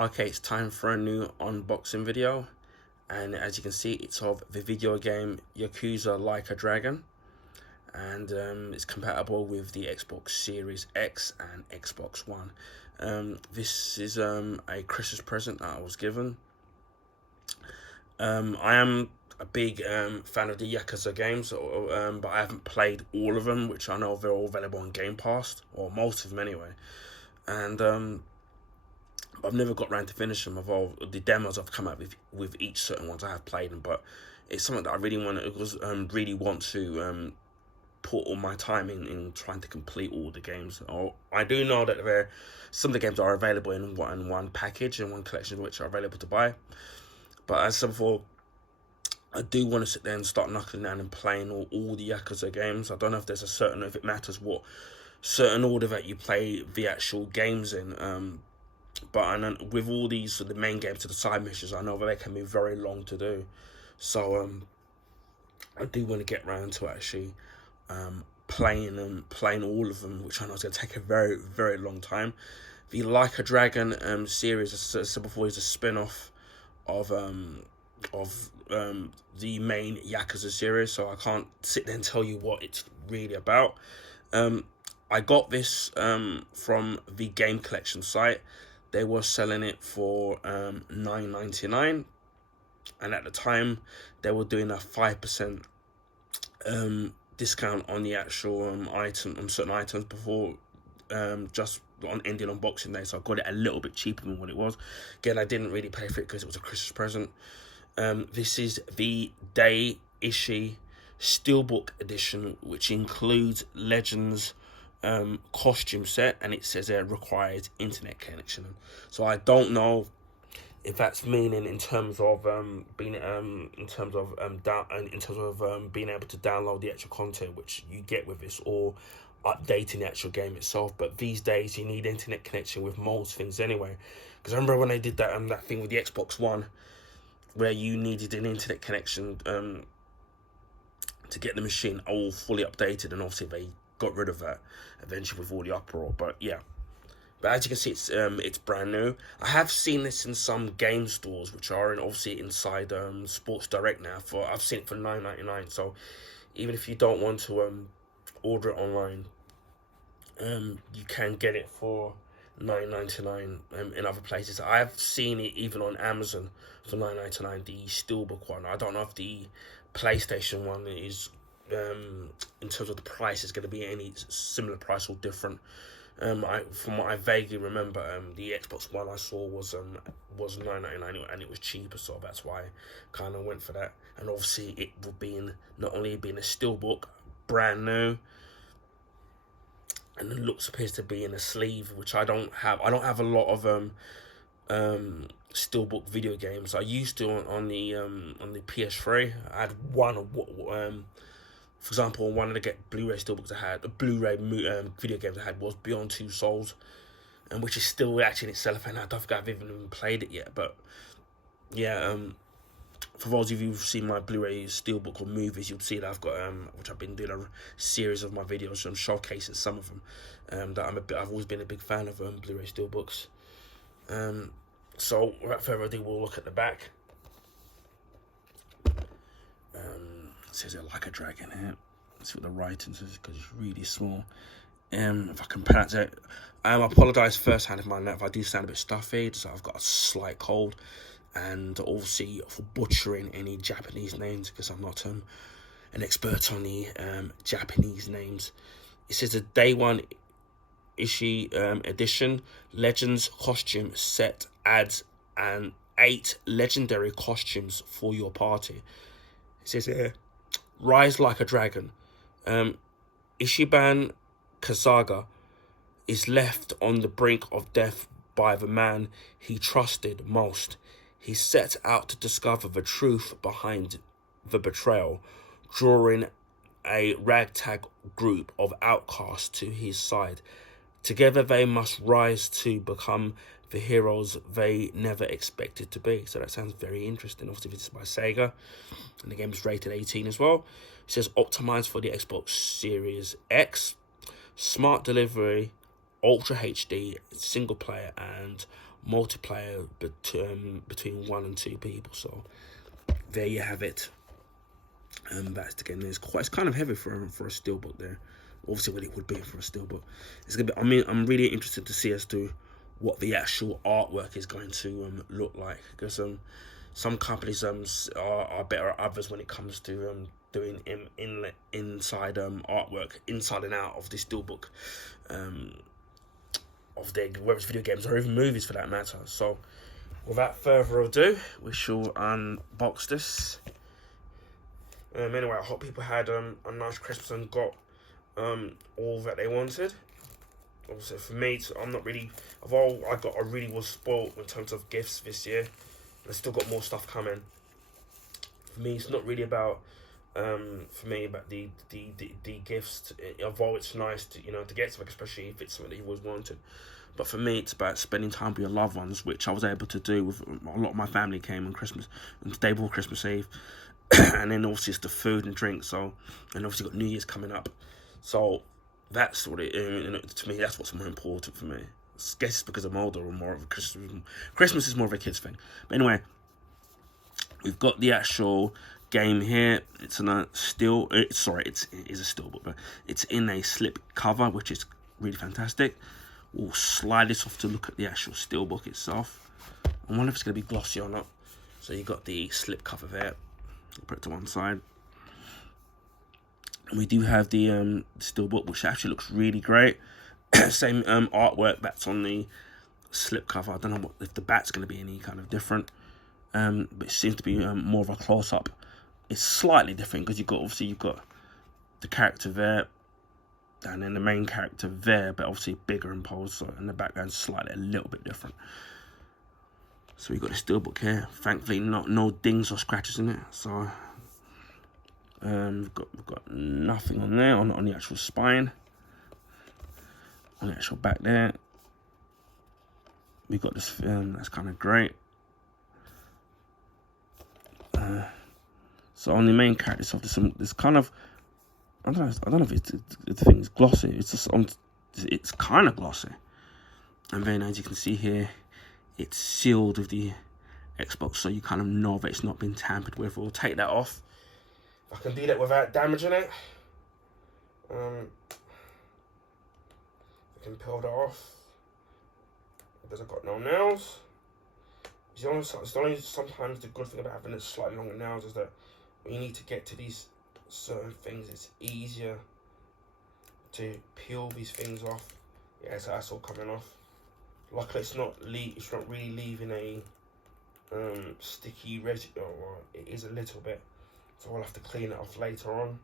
Okay, it's time for a new unboxing video, and as you can see, it's of the video game Yakuza Like a Dragon, and it's compatible with the Xbox Series X and Xbox One. This is a Christmas present that I was given. I am a big fan of the Yakuza games, but I haven't played all of them, which I know they're all available on Game Pass, or most of them anyway. And I've never got around to finish them. Of all the demos I've come out with each certain ones I have played them, but it's something that I really want to put all my time in trying to complete all the games. I do know that some of the games are available in one package and one collection which are available to buy. But as I said before, I do want to sit there and start knuckling down and playing all the Yakuza games. I don't know if if it matters what certain order that you play the actual games in. But I know with all these the main games to the side missions, I know that they can be very long to do. So I do want to get around to actually playing all of them, which I know is going to take a very, very long time. The Like a Dragon series, as I said before, is a spin-off of the main Yakuza series, so I can't sit there and tell you what it's really about. I got this from the game collection site. They were selling it for $9.99, and at the time they were doing a 5% discount on the actual certain items before just on ending on Boxing Day. So I got it a little bit cheaper than what it was. Again, I didn't really pay for it because it was a Christmas present. This is the Day Ichi Steelbook edition, which includes Legends costume set, and it says it requires internet connection. So I don't know if that's meaning in terms of being able to download the actual content which you get with this, or updating the actual game itself. But these days you need internet connection with most things anyway, because I remember when they did that thing with the Xbox One where you needed an internet connection to get the machine all fully updated, and obviously they got rid of that eventually with all the uproar. But yeah, but as you can see, it's brand new. I have seen this in some game stores which are obviously inside Sports Direct now. I've seen it for $9.99. So even if you don't want to order it online, you can get it for $9.99 in other places. I have seen it even on Amazon for $9.99. The Steelbook one. I don't know if the PlayStation one is in terms of the price is going to be any similar price or different. From what I vaguely remember, the Xbox One I saw was $9.99 and it was cheaper, so that's why I kind of went for that. And obviously it will be not only being a Steelbook, brand new, and the looks appears to be in a sleeve, which I don't have. I don't have a lot of Steelbook video games. I used to on the PS3. I had one for example, one of the Blu-ray Steelbooks I had, the Blu-ray video games I had was Beyond Two Souls, and which is still actually in itself, and I don't think I've even played it yet. But yeah, for those of you who've seen my Blu-ray Steelbook or movies, you'll see that I've got which I've been doing a series of my videos and showcasing some of them. I've always been a big fan of Blu-ray Steelbooks. So without further ado, we'll look at the back. It says it Like a Dragon here. Let's see what the writing says because it's really small. If I can pronounce it, I apologise firsthand if I do sound a bit stuffy. So I've got a slight cold, and obviously for butchering any Japanese names because I'm not an expert on the Japanese names. It says the Day One Ichi edition Legends costume set adds 8 legendary costumes for your party. It says here, rise like a dragon. Ishiban Kazaga is left on the brink of death by the man he trusted most. He set out to discover the truth behind the betrayal, drawing a ragtag group of outcasts to his side. Together they must rise to become the heroes they never expected to be. So that sounds very interesting. Obviously, this is by Sega, and the game is rated 18 as well. It says optimized for the Xbox Series X, smart delivery Ultra HD, single player, and multiplayer between 1 and 2 people. So there you have it. That's again, it's kind of heavy for a steelbook there. Obviously, what it would be for a steelbook. It's gonna be. I mean, I'm really interested to see as to what the actual artwork is going to look like, because some companies are better at others when it comes to doing inside artwork, inside and out of the steelbook, of their, whether it's video games or even movies for that matter. So without further ado, we shall unbox this. Anyway, I hope people had a nice Christmas and got all that they wanted. Obviously, for me, I'm not really. Of all I really was spoiled in terms of gifts this year. I still got more stuff coming. For me, it's not really about about the gifts. Although it's nice to to get something, especially if it's something that you always wanted. But for me, it's about spending time with your loved ones, which I was able to do with a lot of my family. Came on Christmas and the day before Christmas Eve, and then obviously it's the food and drink. So, and obviously got New Year's coming up. So that's what it. To me, that's what's more important for me. I guess it's because I'm older or more of a Christmas is more of a kids thing. But anyway, we've got the actual game here. It's in a steel. It is a steelbook, but it's in a slip cover, which is really fantastic. We'll slide this off to look at the actual steelbook itself. I wonder if it's going to be glossy or not. So you got the slip cover there. I'll put it to one side. We do have the steelbook, which actually looks really great. Same artwork that's on the slip cover. I don't know if the back's going to be any kind of different, but it seems to be more of a close-up. It's slightly different because you've got the character there, and then the main character there, but obviously bigger and posed, so, and the background's slightly a little bit different. So we've got the steelbook here. Thankfully, no dings or scratches in it. So we've got nothing on there on the actual spine. On the actual back there, we've got this. That's kind of great. So on the main character itself, there's kind of, I don't know if the thing is glossy. It's just it's kind of glossy. And then as you can see here, it's sealed with the Xbox, so you kind of know that it's not been tampered with. We'll take that off. I can do that without damaging it. I can peel that off because I've got no nails. It's only sometimes the good thing about having the slightly longer nails is that when you need to get to these certain things, it's easier to peel these things off. Yeah, so that's all coming off. Luckily, it's not really leaving a sticky residue. Well, it is a little bit, so I'll have to clean it off later on.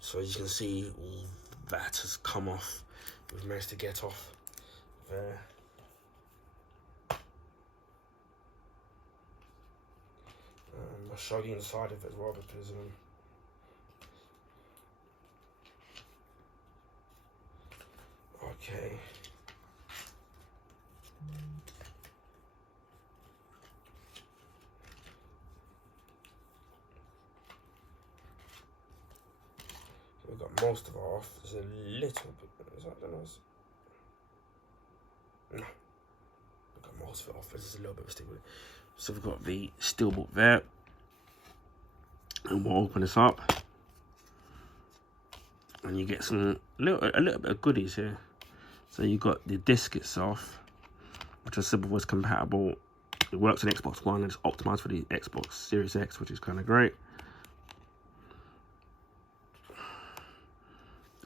So as you can see, all that has come off. We've managed to get off there. I'll show you inside of it as well, because okay. We've got most of it off. There's a little bit. I don't know. No. We've got most of it off. There's a little bit of stick with it. So we've got the steelbook there. And we'll open this up. And you get a little bit of goodies here. So you got the disc itself, which I said was compatible. It works on Xbox One and it's optimized for the Xbox Series X, which is kind of great.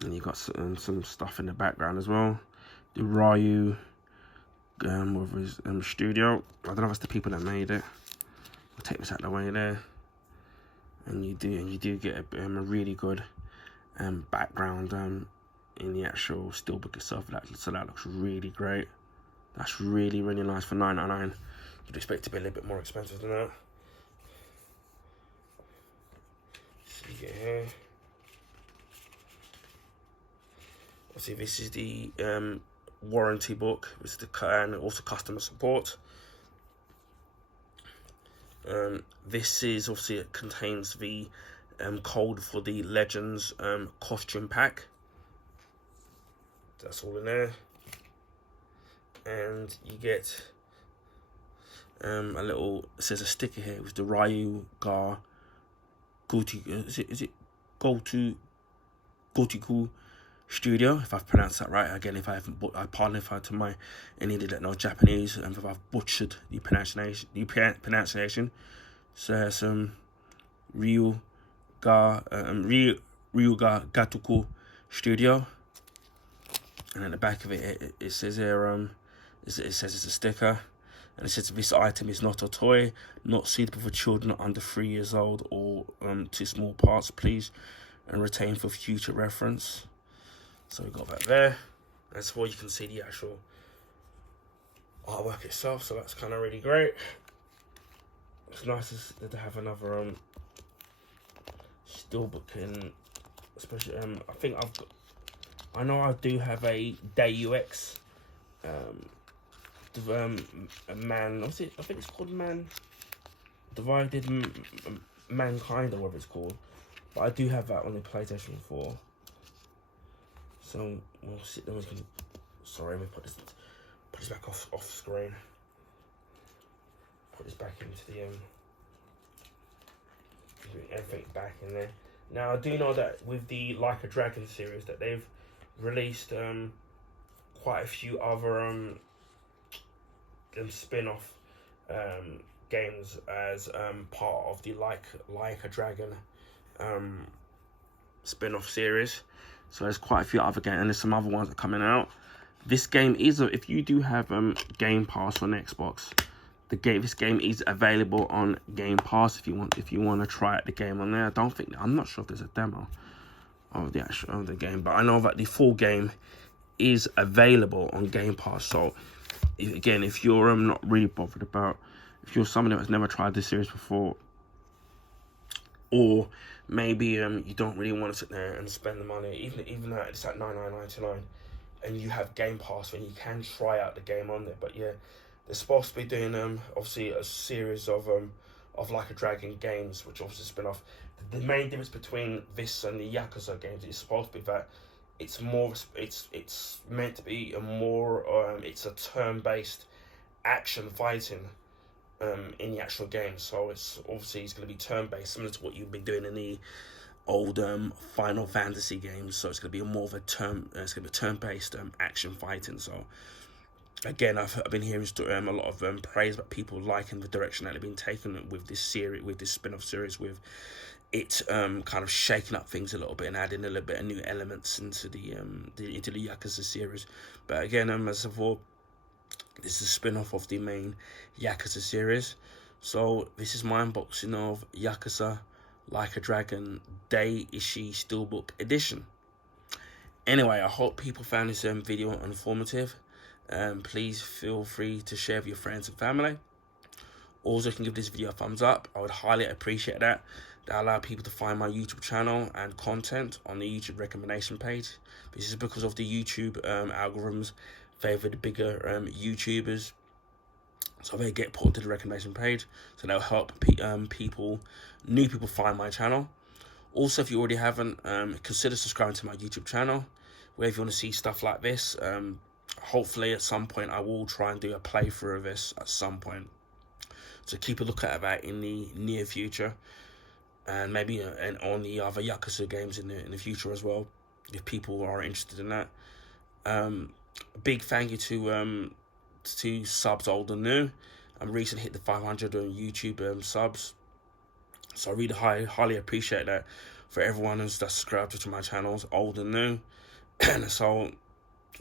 And you got some stuff in the background as well. The Ryu with his studio. I don't know if it's the people that made it. I'll take this out of the way there. And you do get a really good background in the actual steelbook itself. So that looks really great. That's really nice for $9.99. You'd expect it to be a little bit more expensive than that. So you get here. Obviously, this is the warranty book. This is and also customer support. This is obviously, it contains the code for the Legends costume pack. That's all in there. And you get a little, it says a sticker here with the Ryuga is it Gotiku Studio, if I've pronounced that right. Again, if I haven't, I pardon if I to my any that know Japanese, and if I've butchered the pronunciation. So some Ryuga Gatuku Studio, and at the back of it, it says here it says it's a sticker, and it says this item is not a toy, not suitable for children under 3 years old, or too small parts, please, and retain for future reference. So we got that there. That's where you can see the actual artwork itself. So that's kind of really great. It's nice to have another steelbook in, especially I think I know I do have a Day-UX man. What's it? I think it's called Divided Mankind, or whatever it's called. But I do have that on the PlayStation 4. So we'll sit there. Sorry, let me put this back off screen. Put this back into the everything back in there. Now I do know that with the Like a Dragon series that they've released quite a few other spin-off games as part of the Like a Dragon spin-off series. So there's quite a few other games, and there's some other ones that are coming out. This game is, if you do have Game Pass on Xbox, this game is available on Game Pass if you want to try out the game on there. I'm not sure if there's a demo of the game, but I know that the full game is available on Game Pass. So again, if you're not really bothered about, if you're someone that has never tried this series before, or maybe you don't really want to sit there and spend the money, even though it's at $99.99, and you have Game Pass, and you can try out the game on there. But yeah, they're supposed to be doing obviously a series of Like a Dragon games, which obviously spin off. The main difference between this and the Yakuza games is supposed to be that it's meant to be a more it's a turn-based action fighting in the actual game. So it's going to be turn-based, similar to what you've been doing in the old Final Fantasy games. So it's going to be more of a turn-based action fighting. So again, I've been hearing a lot of praise about people liking the direction that they've been taking with this series, with this spin-off series, with it kind of shaking up things a little bit and adding a little bit of new elements into the Yakuza series. But again, as I thought, this is a spin-off of the main Yakuza series. So this is my unboxing of Yakuza Like a Dragon Ichi Steelbook Edition. Anyway, I hope people found this video informative. Please feel free to share with your friends and family. Also, you can give this video a thumbs up. I would highly appreciate that. That allows people to find my YouTube channel and content on the YouTube recommendation page. This is because of the YouTube algorithms favor the bigger YouTubers, so they get put to the recommendation page. So that'll help new people find my channel. Also, if you already haven't, consider subscribing to my YouTube channel, where if you want to see stuff like this. Hopefully at some point I will try and do a playthrough of this at some point. So keep a look at that in the near future, and maybe and on the other Yakuza games in the future as well, if people are interested in that. Big thank you to subs old and new. I'm recently hit the 500 on YouTube subs, so I really highly appreciate that for everyone who's subscribed to my channels, old and new. And so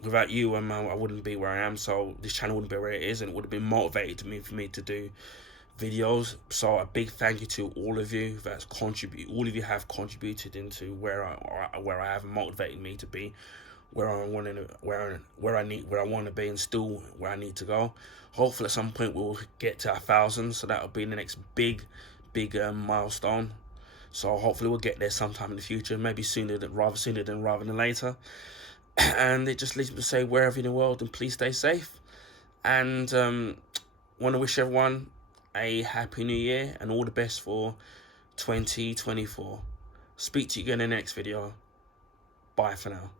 without you, I wouldn't be where I am. So this channel wouldn't be where it is, and it would have been motivated for me to do videos. So a big thank you to all of you that's contribute. All of you have contributed into where I have motivated me to be where I want to be, and still where I need to go. Hopefully at some point we'll get to 1,000. So that'll be the next big milestone. So hopefully we'll get there sometime in the future, maybe rather sooner than later. And it just leaves me to say, wherever in the world, and please stay safe. And want to wish everyone a happy new year and all the best for 2024. Speak to you again in the next video. Bye for now.